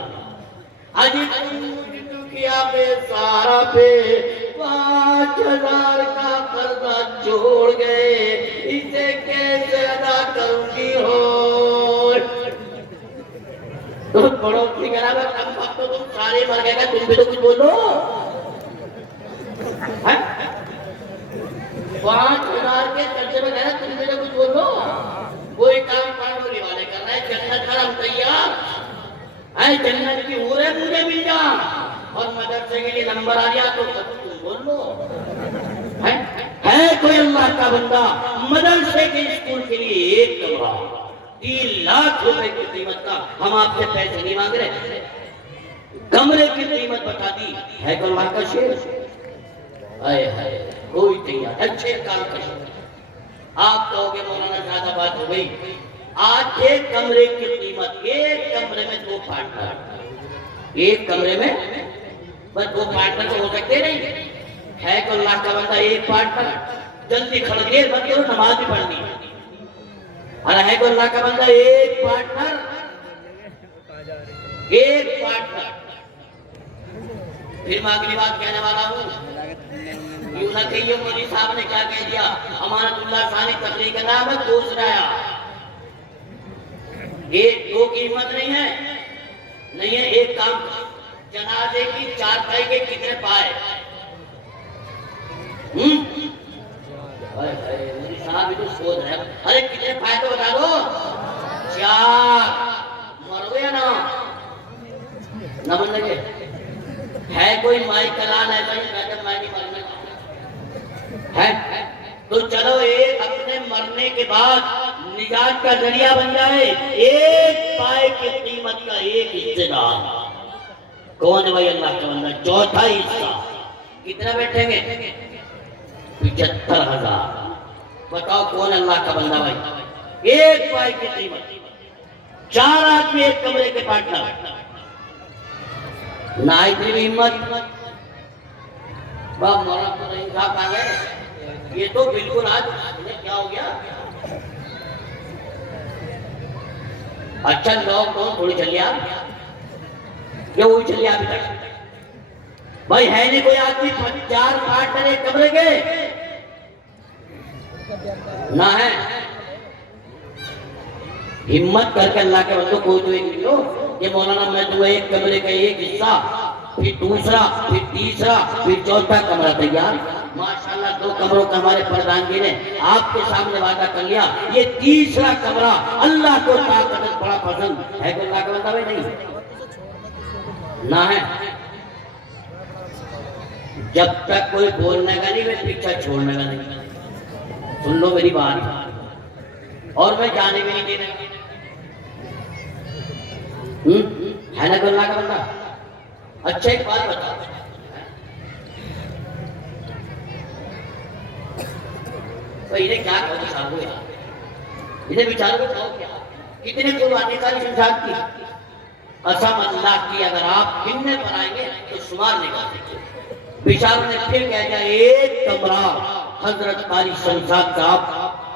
अजी दुखिया बेसहारा पे 5,000 का कर्जा छोड़ गए, इसे कैसे अदा करूंगी हो? तो पड़ोसी कह रहा कम वक्त तो तुम सारे मर गए, तुम भी तो कुछ बोलो। 5,000 के कर्जे में गए, तुम भी तो कुछ बोलो। कोई काम पाड़ोली वाले कर रहे हैं, जन्नत का हम तैयार है, जन्नत की हूरें मुझे मिल जा, और मदरसे के लिए नंबर आ गया तो तुम बोल लो। है कोई अल्लाह का बंदा मदरसे के स्कूल के लिए एक कमरा 3 लाख रुपए की कीमत का, हम आपसे पैसे नहीं मांग रहे, कमरे की कीमत बता दी, है कोई अल्लाह का शेर? है कोई तैयार, अच्छे काम कर। आप कहोगे मौलाना ज्यादा बात हो गई, आज एक कमरे की कीमत, एक कमरे में 2 पार्टनर, एक कमरे में बस 2 पार्टनर तो हो सकते नहीं, है कोई अल्लाह का बंदा एक पार्टनर, जल्दी खड़ो, देर मत करो, नमाज भी पढ़नी है। अरे है कोई अल्लाह का बंदा एक पार्टनर, एक पार्टनर। फिर मैं अगली बात कहने वाला हूँ, यूं ना कहिए मोदी साहब ने क्या कह दिया, अमानतुल्लाह सानी तकरीर का नाम है, दोष रहा। एक 2 की हिम्मत नहीं है, नहीं है। एक काम, जनाजे की 4 पाई के कितने पाए? मोदी साहब तो सोच रहे, अरे कितने पाए तो बता दो। 4 मरोगे या ना मन लगे? है कोई माई कलान है भाई, मैं नहीं मरने है? तो चलो एक अपने मरने के बाद निजात का जरिया बन जाए, एक पाए की कीमत का एक हिस्सेदार। कौन है भाई अल्लाह का बंदा? चौथा हिस्सा। कितना बैठेंगे? 75,000। बताओ कौन अल्लाह का बंदा भाई? एक पाए की कीमत, 4 आदमी एक कमरे के पार्टनर, ना इतनी भी हिम्मत। बाप मौलाना तो नहीं साहब आ गए, ये तो बिल्कुल आज क्या हो गया? अच्छा लॉकडाउन थोड़ी चल गया, क्यों हुई चल गया अभी तक? भाई है नहीं कोई आदमी 4 पार्टनर एक कमरे के ना है। हिम्मत करके अल्लाह के बंदो कोई तो एक लो, ये मौलाना मैं तुम्हें एक कमरे का एक हिस्सा, फिर दूसरा, फिर तीसरा, फिर चौथा कमरा तैयार। माशाल्लाह 2 कमरों का हमारे प्रधान जी ने आपके सामने वादा कर लिया, ये तीसरा कमरा अल्लाह को बड़ा पसंद है। अल्लाह का बंदा भाई नहीं ना है। जब तक कोई बोलने का नहीं, मैं पीछा छोड़ने का नहीं। सुन लो मेरी बात, और मैं जाने भी नहीं देना। है ना अल्लाह का बंदा? अच्छा एक बात बता, तो इन्हें क्या कहो साहब यार, इन्हें विचारों को कहो क्या, कितने कुर्बानी का संसार की कसम अल्लाह की, अगर आप गिनने पर आएंगे तो शुमार नहीं कर सकते। विचारों ने फिर कह दिया एक कमरा हजरत कारी संसार साहब,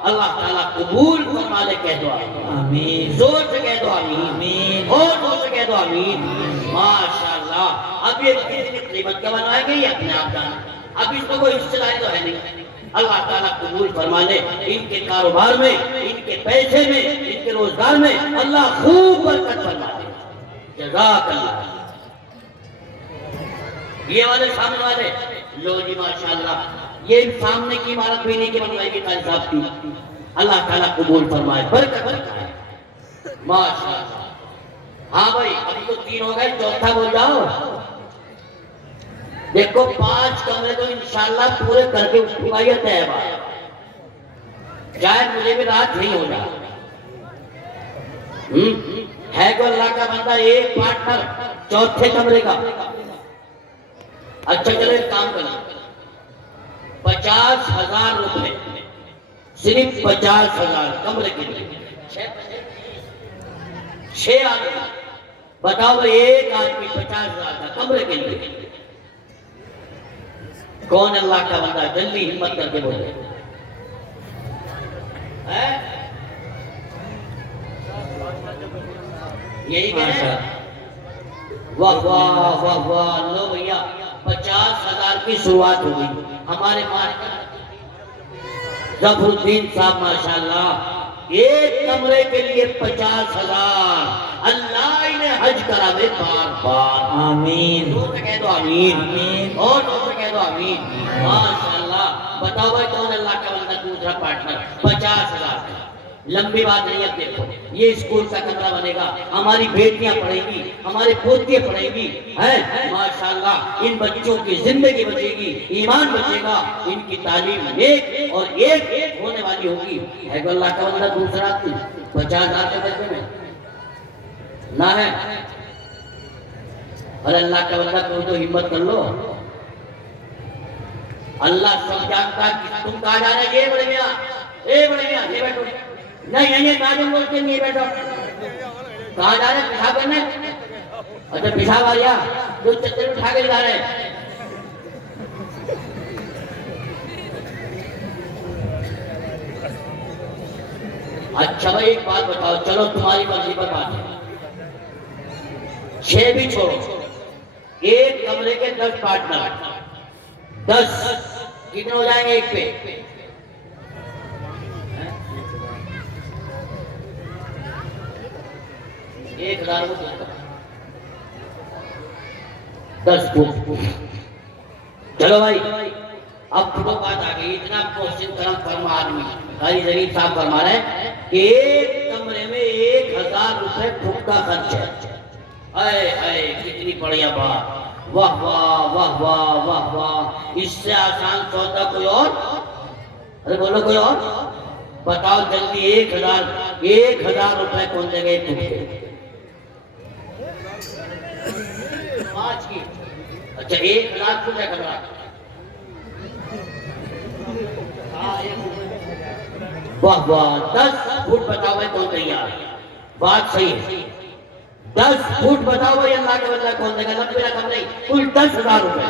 अल्लाह ताला कबूल फरमा ले, कह दो आमीन, जोर से कह दो आमीन, और जोर से कह दो आमीन। माशाल्लाह। अब ये कितनी कीमत का बनवाएंगे ये अपने आप जाना, अब इसको कोई हिस्सेदारी तो है नहीं। अल्लाह ताला कबूल फरमा ले, इनके कारोबार में, इनके पैसे में, इनके रोजगार में अल्लाह खूब बरकत फरमा दे। जज़ाकल्लाह। ये वाले सामने वाले लो जी माशाल्लाह, ये सामने की इमारत भी नहीं की बनवाएगी कारी साहब की, अल्लाह ताला कबूल फरमाए, बरकत फरमाए माशाल्लाह। हाँ भाई अभी तो 3 हो गए, चौथा बोल जाओ। देखो 5 कमरे तो इंशाल्लाह पूरे करके उठवाइए तय है, शायद मुझे भी रात नहीं हो जाए। है को अल्लाह का बंदा एक पार्टनर चौथे कमरे का। अच्छा चलो एक काम करना, 50,000 रुपए, सिर्फ 50,000 कमरे के लिए, 6 आदमी बताओ भाई, एक आदमी 50,000 का कमरे के लिए, कौन अल्लाह का बंदा? जल्दी हिम्मत करके बोले। है? यही कह रहे हैं? वाह वाह वाह वाह, लो भैया 50,000 की शुरुआत हो गई हमारे जफरुद्दीन साहब माशाल्लाह, एक कमरे के लिए 50,000। अल्लाह इन्हें हज करा दे बार बार। आमीन। जोर से कह दो आमीन। आमीन। और जोर से कह दो आमीन। माशाल्लाह। बताओ भाई, कौन अल्लाह का बंदा दूसरा पार्टनर? 50,000 का। लंबी बात नहीं। अब देखो, ये स्कूल का कमरा बनेगा, हमारी बेटियां पढ़ेंगी, हमारे पोतियां पढ़ेंगी, हैं माशाल्लाह। इन बच्चों की जिंदगी बचेगी, ईमान बचेगा, इनकी तालीम एक और एक होने वाली होगी। है तो अल्लाह का बंदा दूसरा आदमी 50,000 के बच्चे में ना है? और अल्लाह का बंदा तो हिम्मत कर लो। अल्लाह सब जानता है तुम कहा जा रहे। ये बड़े मियां, ए बड़े मियां, ये बैठो। नहीं नहीं, मालूम बोल के नहीं बैठो। कहा जा रहे? पेशाब करने? अच्छा, पेशाब आ गया तो चक्कर उठा के जा रहे। अच्छा भाई, एक बात बताओ, चलो तुम्हारी मर्जी पर बात है। 6 भी छोड़ो, एक कमरे के 10 पार्टनर, 10 कितने हो जाएंगे एक पे? 1,000 10 फुट। चलो भाई, अब तो बात आ गई। इतना क्वेश्चन करम फरमा आदमी काजी जरीफ साहब फरमा रहे हैं कि एक कमरे में 1,000 रुपए फुट का खर्च है। अरे अरे, कितनी बढ़िया बात। वाह वाह वाह वाह वाह वाह। इससे आसान सौदा कोई और? अरे बोलो कोई और? बताओ जल्दी। 1,000 रुपए कौन देंगे एक फुट के? 5 की। अच्छा, 1,00,000 फुट है कमरा। वाह वाह, 10 फुट बताओ भाई कौन तैयार? बात सही है। 10 फुट बताओ भाई, अल्लाह के बंदा कौन देगा? 90 रकम नहीं, कुल 10,000 रुपए।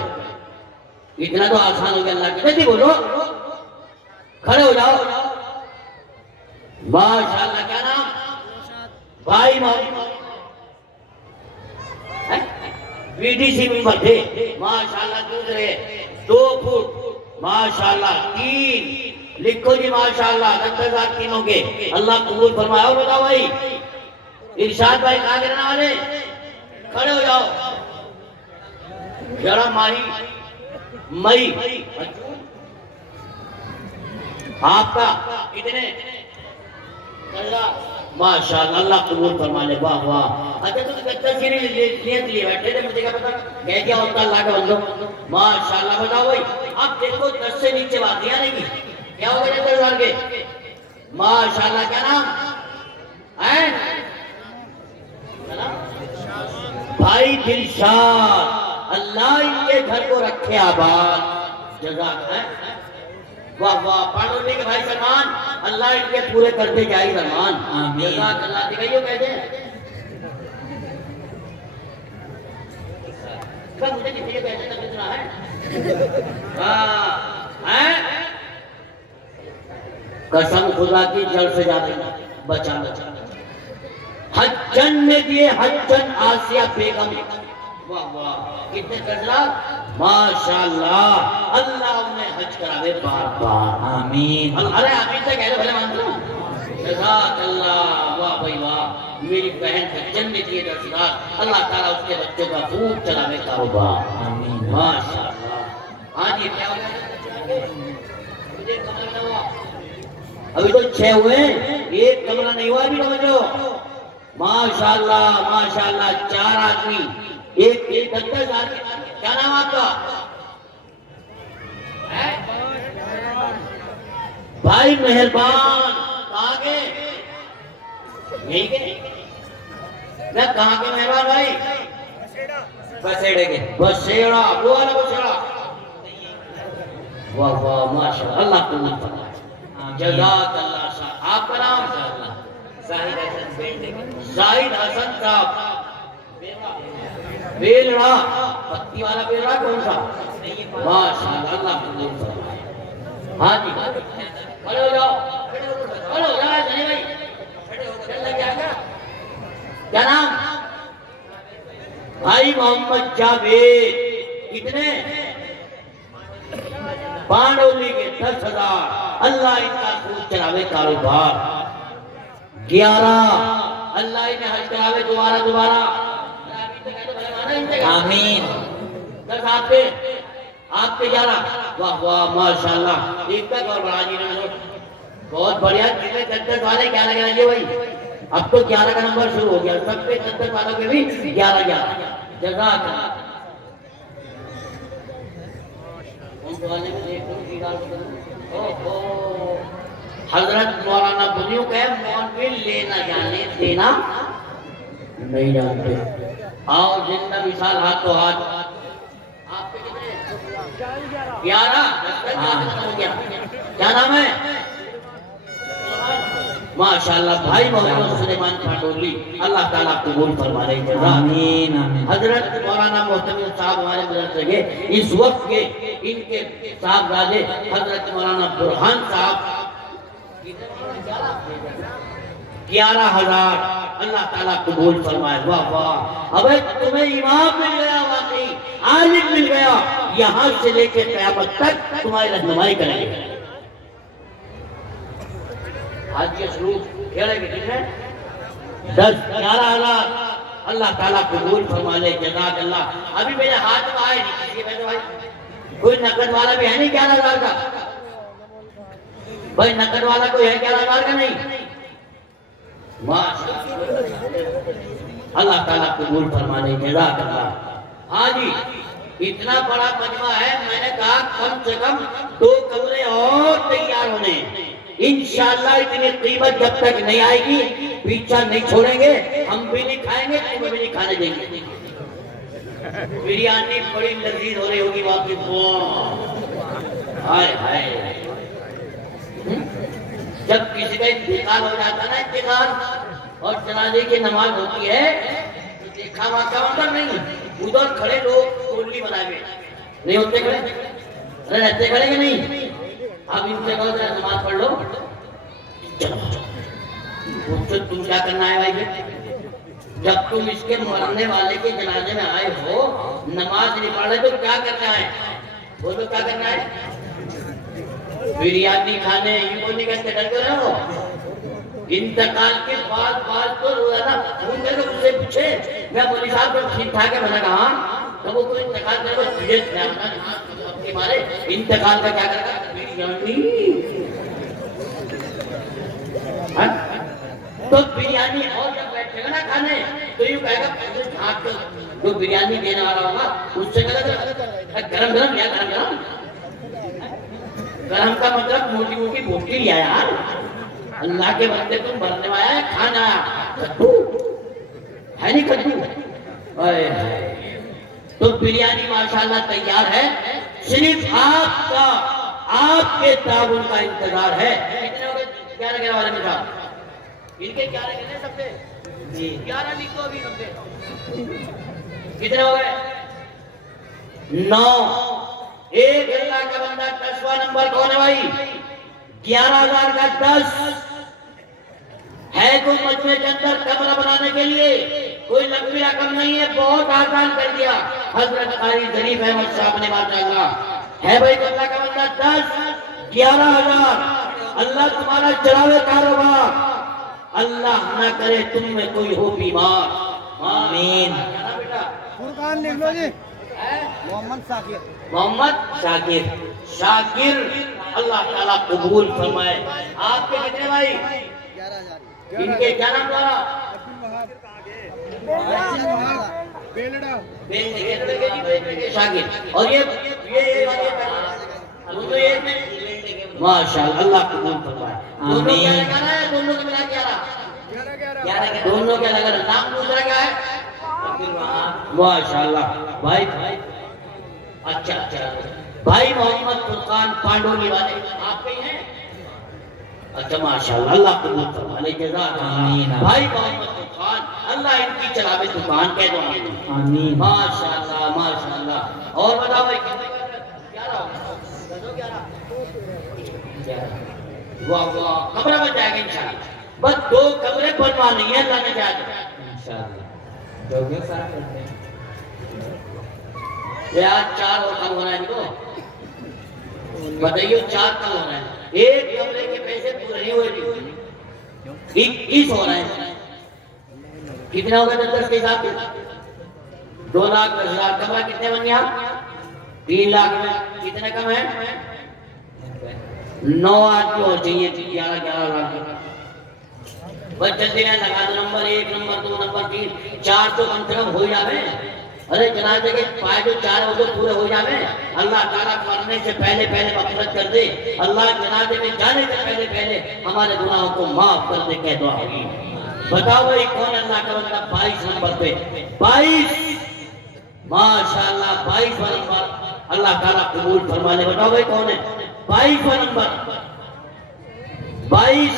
इतना तो आसान हो गया अल्लाह के। जल्दी बोलो, खड़े हो जाओ। माशाल्लाह। क्या नाम? भाई बीडीसी मेंबर थे माशाल्लाह। दूसरे 2 फुट माशाल्लाह। 3 लिखो जी माशाल्लाह। 10,000 तीनों के। अल्लाह कबूल फरमाओ। बताओ भाई, इरशाद भाई कहाँ गिरने वाले? खड़े हो जाओ जरा। मई आपका कितने? माशाल्लाह, अल्लाह कबूल फरमा ले। वाह वाह। अच्छा, तुम 10 लिए बैठे थे, मुझे क्या पता कह दिया होता अल्लाह का बंदो। माशाल्लाह। बताओ भाई, अब देखो 10 से नीचे बातियां नहीं। क्या हो गया 10,000 के? माशाल्लाह। क्या नाम है? भाई दिलशाद। अल्लाह इनके घर को रखे आबाद। जज़ाक है। वाह वाह। पढ़ो नहीं कि भाई सलमान, अल्लाह इनके पूरे करते जाए सलमान। आमीन। जज़ाक अल्लाह। दिखाइयो कैसे कब मुझे किसी के पैसे तक इतना है। हाँ, कसम खुदा की जल से ज्यादा बचा। हज्जन ने दिए, हज्जन आसिया बेगम। वाह वाह, कितने 10,00,000 माशाल्लाह। अल्लाह उन्हें हज करावे बार बार। आमीन। अरे आमीन से कह दो भले मान लो। जज़ाक अल्लाह। वाह भाई वाह। मेरी बहन हज्जन ने दिए 10,000। अल्लाह ताला उसके बच्चों का खूब चलावे कारोबार। आमीन। माशाल्लाह। हाँ जी, क्या हो गया? मुझे कमरा ना हुआ, अभी तो 6 हुए, एक कमरा नहीं हुआ अभी। समझो माशाल्लाह माशाल्लाह। 4 आदमी, एक 10,000। क्या नाम आपका? भाई मेहरबान। कहाँ के? यही के? मैं कहाँ के मेहरबान भाई? बसेड़े के। बसेड़ा। वो वाला बसेड़ा। वाह वाह माशाल्लाह। अल्लाह कबूल फरमाए। जज़ाक अल्लाह साहब। आपका नाम? जाहिद हसन बेल्डिंग। जाहिद हसन साहब। बेलड़ा, पत्ती वाला बेलड़ा कौन सा? माशाल्लाह, अल्लाह कबूल फरमाए। हाँ जी, खड़े हो जाओ, खड़े हो जाओ सनी भाई, चल लग जाएगा। क्या नाम? भाई मोहम्मद जावेद। कितने? पांडोली के 10,000। अल्लाह इनका खूब चलावे कारोबार। 11 अल्लाह इन्हें हज करावे दोबारा दोबारा। आमीन। 10 आपके 11। वाह वाह माशाल्लाह। एक तक और बढ़ा जी ने बहुत बढ़िया। जितने 10 वाले 11 जी भाई, अब तो 11 का नंबर शुरू हो गया। सब पे 10 वालों के भी 11 जज़ाकल्लाह। ओहो, हजरत मौलाना बुनियों कहे मौलवी लेना जाने देना नहीं जानते। आओ जिंदा मिसाल हाथ तो हाथ। आपके कितने? 11। हो गया। क्या नाम है? माशाल्लाह भाई मोहम्मद सुलेमान पाटोली, अल्लाह ताला कबूल फरमाए। आमीन आमीन। हजरत मौलाना मोहतमिम साहब हमारे मदरसे के इस वक्त के इनके साहबजादे हजरत मौलाना बुरहान साहब 11,000। अल्लाह ताला कबूल फरमाए। वाह वाह। अबे तुम्हें इमाम मिल गया, वाकई आलिम मिल गया। यहाँ से लेके क़यामत तक तुम्हारी रहनुमाई करेंगे। आज ये शुरू खेलेंगे कितने? 11,000। अल्लाह ताला कबूल फरमा ले। जज़ाकल्लाह। अभी मेरे हाथ में आए नहीं किसी में तो भाई कोई नकद वाला भी है नहीं 11,000 का? भाई नकद वाला कोई है 11,000 का? नहीं। माशाअल्लाह, अल्लाह ताला कबूल फरमा ले। जज़ाकल्लाह। हाँ जी, इतना बड़ा मजमा है। मैंने कहा कम से कम 2 कमरे और तैयार होने। इंशाअल्लाह इतनी कीमत जब तक नहीं आएगी पीछा नहीं छोड़ेंगे। हम भी नहीं खाएंगे, तुम्हें भी नहीं खाने देंगे। बिरयानी बड़ी लजीज हो रही होगी वाकई। हाय हाय। जब किसी का इंतकाल हो जाता ना, इंतकाल और जनाजे की नमाज होती है, देखा वाका मतलब नहीं, उधर खड़े लोग टोली बनाए हुए नहीं होते खड़े? अरे रहते खड़े कि नहीं? अब इनसे कहो नमाज पढ़ लो। पूछो तुम क्या करना है भाई? जब तुम इसके मरने वाले के जनाजे में आए हो, नमाज नहीं पढ़े तो क्या करना है? बोलो क्या करना है? बिरयानी खाने ये बोलने का डर कर रहे हो? इंतकाल के बाद तो रोजाना मेरे को मुझसे पूछे, मैं बोली साहब जब ठीक ठाक है, मैंने कहा तो वो कोई इंतकाल करे अपने मारे इंतकाल का क्या करेगा? बिरयानी। तो बिरयानी और जब बैठेगा ना खाने तो यूं कहेगा जो बिरयानी देने वाला होगा उससे कहेगा गरम गरम या गरम गरम। गरम का मतलब मोटी मोटी बोटी लिया यार। अल्लाह के बंदे तुम भरने में आया खाना कद्दू है नहीं कद्दू। तो बिरयानी माशाल्लाह तैयार है। सिर्फ आपका आपके ताबुन का इंतजार है। कितने हो गए? 11 वाले में साहब इनके 11 कितने सबसे? जी 11 लिखो अभी सबसे। कितने हो गए? 9। एक अल्लाह का बंदा 10वां नंबर कौन है भाई? 11,000 का 10 है। कोई मजमे के अंदर कमरा बनाने के लिए कोई लंबी रकम नहीं है, बहुत आसान कर दिया हजरत कारी जरीफ अहमद साहब ने। माशाअल्लाह है भाई अल्लाह का बंदा 10 11,000। अल्लाह तुम्हारा चलावे कारोबार। अल्लाह ना करे तुम में कोई हो बीमार। आमीन। फुरकान लिख लो जी। मोहम्मद शाकिर। मोहम्मद शाकिर। शाकिर अल्लाह ताला कबूल फरमाए। आपके कितने भाई? 11,000। इनके क्या नाम द्वारा? शाकिर। और ये दोनों ये माशाअल्लाह अल्लाह कबूल फरमाए। दोनों क्या लगा रहा है? दोनों के मिला 11 दोनों के लगा। नाम दूसरा क्या है? माशाअल्लाह भाई। अच्छा अच्छा भाई मोहम्मद फुरकान पांडोली वाले आपके ही हैं? अच्छा माशाअल्लाह अल्लाह कबूल फरमाए। जज़ाकल्लाह। भाई मोहम्मद फुरकान अल्लाह इनकी चलावे दुकान कह दो आमीन। आमीन। माशाल्लाह माशाल्लाह। और बताओ भाई क्या रहा वाह वाह कमरा बन जाएगा इंशाल्लाह। बस 2 कमरे बनवानी है अल्लाह ने जाए इंशाल्लाह जो भी सारा करते हैं। यार 4 और कम हो रहा है इनको बताइए 4 कम हो रहा है। एक कमरे के पैसे पूरे नहीं हुए 21 हो रहे हैं। कितना होगा 10 के हिसाब से 2,10,000 कमरा कितने बन गया 3 लाख में कितने कम है 9 आदमी और चाहिए 11 लाख बस जल्दी में लगा दो नंबर 1 नंबर 2 नंबर 3 4 तो कम से कम हो जावे। अरे जनाजे के पाए जो 4 वो तो पूरे हो जावे। अल्लाह ताला मरने से पहले मग़फ़िरत कर दे। अल्लाह जनाजे में जाने से पहले हमारे गुनाहों को माफ कर दे कह दो आमीन। बताओ भाई कौन अल्लाह का बंदा 22 नंबर पे 22 माशाल्लाह 22 नंबर अल्लाह ताला कबूल फरमा ले। बताओ भाई कौन है 22 नंबर 22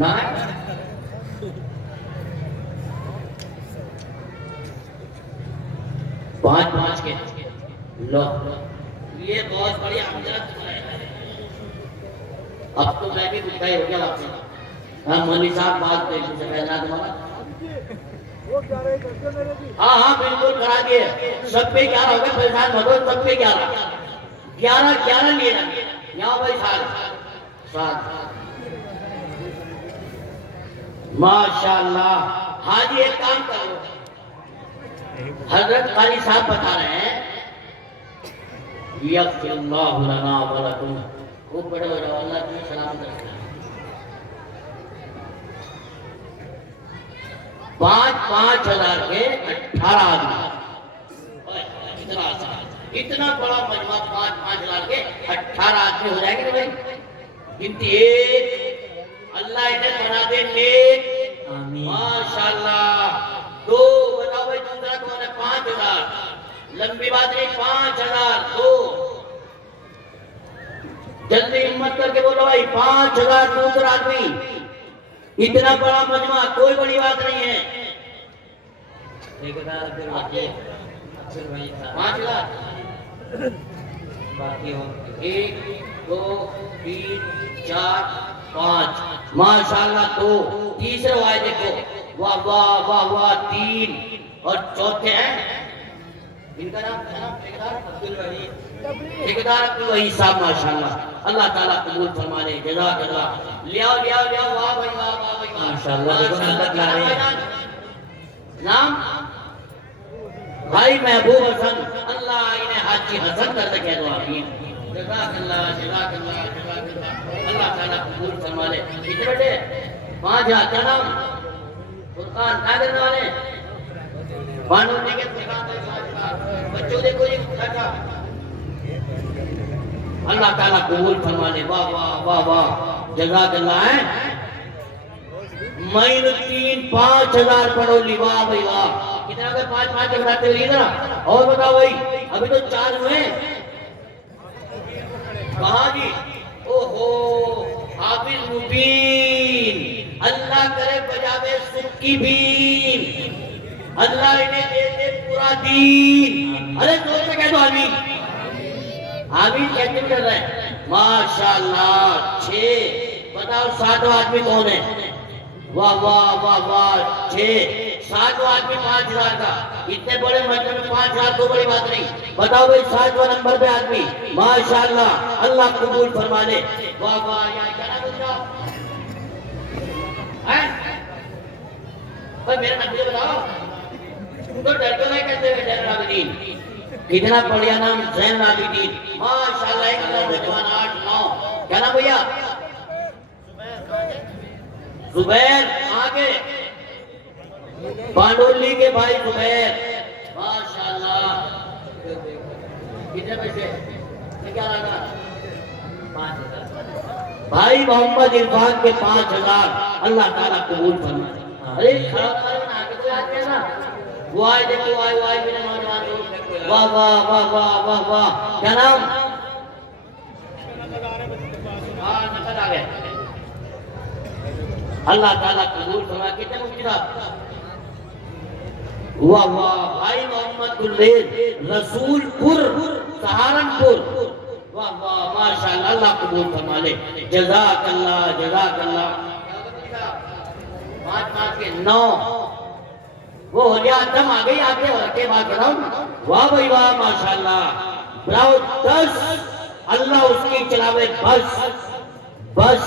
ना 5 के लो ये बहुत बड़ी अमजद है। अब तो मैं भी बुढ़ा हो गया आपसे। हाँ मौलवी साहब बात से पहला तुम्हारा हाँ बिल्कुल करा दिए सब पे 11 हो गए परेशान मत हो सब पे 11 लिए ना यहाँ भाई 7 माशाल्लाह। हाजी एक काम करो हजरत काली साहब बता रहे हैं यग़फ़िरुल्लाहु लना व लकुम खूब बड़े हो जाओ अल्लाह तुम्हें सलामत रखे। 5,000 के 18 आदमी इतना आसान इतना बड़ा मजमा 5,000 के 18 आदमी हो जाएंगे भाई। गिनती 1 अल्लाह इन्हें बना दे नेक आमीन। माशाल्लाह। 2 बताओ भाई दूसरा कौन है 5,000 लंबी बात नहीं 5,000 2 जल्दी हिम्मत करके बोलो भाई 5,000 दूसरा आदमी इतना बड़ा मजमा कोई बड़ी बात नहीं है। ठेकेदार फिर बाकी 5,000 बाकी हो 1 2 3 4 5 माशाल्लाह 2 तीसरे वाले देखो वाह वाह वाह वाह 3 और चौथे हैं इनका नाम ठेकेदार अब्दुल वही साहब माशाल्लाह अल्लाह ताला कबूल फरमा ले जज़ाकल्लाह। ले आओ वाह भाई वाह भाई माशाल्लाह देखो नंबर ला रहे हैं। नाम भाई महबूब हसन अल्लाह इन्हें हाजी हसन कर दे कह दो आमीन। जज़ाकल्लाह अल्लाह ताला कबूल फरमा ले। कितने बेटे 5,000 क्या नाम फुरकान क्या करने वाले बानूनी के बच्चों देखो ये अच्छा अल्लाह ताला कबूल फरमा ले। वाह वाह वाह वाह जज़ाकल्लाह है। माइनुद्दीन 5,000 पढ़ो ली वाह भाई वाह कितना हो गया 5 के बनाते हुए ना। और बताओ भाई अभी तो 4 हुए कहाँ जी ओहो हाफिज मुबीन अल्लाह करे बजावे सुख की बीन अल्लाह इन्हें दे दे पूरा दीन। अरे जोर से कह दो आमीन आमीन कहते चल रहे हैं माशाल्लाह। 6 बताओ 7 आदमी कौन है वाह वाह वाह वाह 6 7 आदमी 5,000 का इतने बड़े मजमे में 5,000 तो बड़ी बात नहीं। बताओ भाई 7वां नंबर पे आदमी माशाल्लाह अल्लाह कबूल फरमा ले। वाह वाह यार क्या नाम है भाई मेरा नाम बताओ तो डर क्यों नहीं कहते ज़ैनुल आबिदीन। कितना बढ़िया नाम ज़ैनुल आबिदीन माशाल्लाह। एक नौजवान 8 9 क्या नाम भैया जुबैर आगे पांडोली के भाई जुबैर माशाल्लाह। कितने पैसे क्या लगा 5,000 भाई मोहम्मद इरफान के 5,000 अल्लाह ताला कबूल फरमाए। अरे खड़ा करना आगे कोई आदमी है ना वो आए देखो आए मेरे नौजवान लोग वाह वाह वाह वाह वाह वाह क्या नाम हाँ नकल आ गए अल्लाह ताला कबूल फरमा। कितने मुफ्ती साहब? वाह वाह भाई मोहम्मद गुलेर रसूलपुर सहारनपुर, वाह वाह माशाल्लाह, अल्लाह कबूल फरमा ले। जज़ाकल्लाह जज़ाकल्लाह। 5 के 9 वो हो गया, दम आ गई आगे और के बाद बताओ। वाह भाई वाह माशाल्लाह। ब्राउ 10, अल्लाह उसकी चलावे बस बस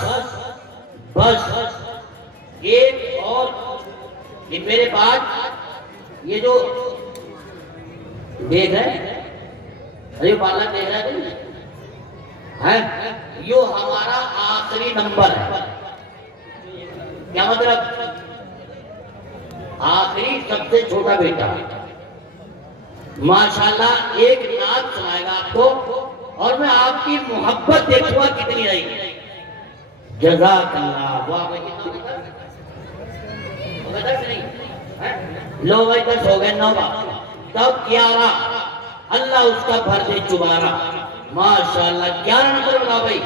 बस। एक और ये मेरे बाद ये जो देख रहे हैं, अरे बाला देख रहे हैं, यो हमारा आखिरी नंबर है। क्या मतलब? आखिरी सबसे छोटा बेटा माशाल्लाह एक नात सुनाएगा आपको, और मैं आपकी मोहब्बत देखूंगा कितनी रहेगी। जज़ाकल्लाह। वाह भाई, लो भाई 10 हो गए, 9 तब 11, अल्लाह उसका भर दे चुबारा। माशाल्लाह 11 नंबर बना भाई।